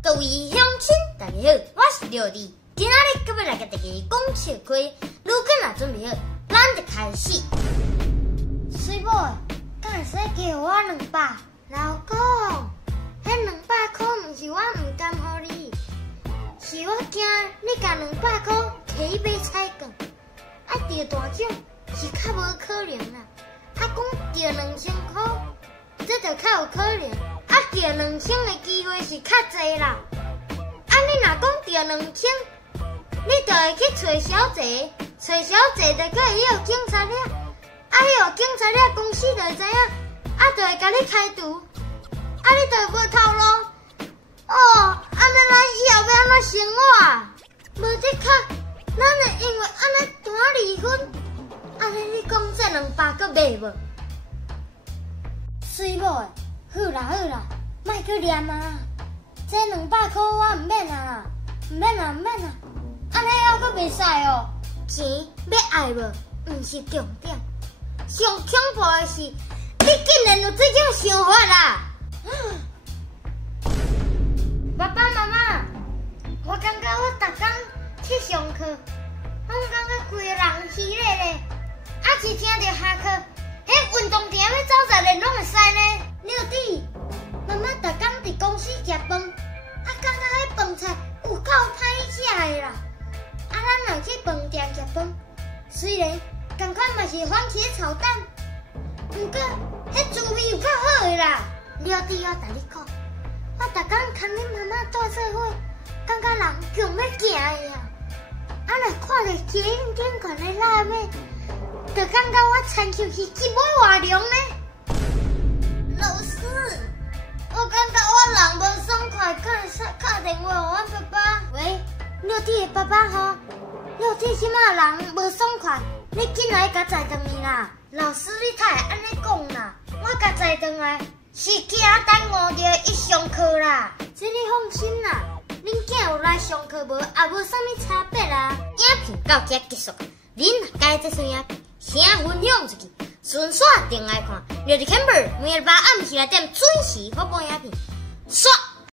各位乡亲，大家好，我是廖弟。今仔日搁要来甲大家讲笑话，如果若准备好，咱就开始。水某的，敢会使加我200？老公，迄200块毋是我毋甘互你，是我惊你甲200块摕去买菜券，啊中大奖是较无可能啦。啊讲中2000块，这就较有可能。啊中2000的机会是较侪啦。啊你若讲中2000，你就会去找小姐，找小姐就可以有警察了。啊迄个警察了公司就会知影，啊就会甲你开除。啊你就无头路。哦，安尼咱以后要安怎生活啊？无得卡，咱会因为安尼单离婚。安尼你讲这200个买无？水某的，好啦好啦，莫去念啊！这200块我毋免啊，毋免啦。安尼还阁袂使哦。钱要爱无，毋是重点。上恐怖的是，你竟然有这种想法啦！爸爸妈妈，我感觉我逐天去上课，我感觉规个人虚咧咧，啊是听着下课，迄运动场要走十年拢会使呢。六弟，妈妈逐天伫公司食饭，啊感觉迄饭菜有够歹食的啦。啊咱若去饭店食饭，虽然同款嘛是番茄炒蛋，不过迄滋味有够好的啦。六弟，我甲你讲。我逐天牵恁妈妈住做伙，感觉人强要行的呀！啊，若看着捷运顶悬的拉尾，就感觉我亲像是一尾活龙呢。老师，我感觉我人无爽快，敢会打电话互阮爸爸？喂，六弟的爸爸吼，六弟即马人无爽快，你紧来甲载转去啦！老师，你才会安尼讲啦？我甲载转来。是惊耽误着伊上课啦，这你放心啦，恁囝有来上课无，也无啥物差别啦。影片到这结束，恁若介这段影片，请分享出去，顺续订来看。Radio Camper 每日8暗时来点准时播放影片，刷。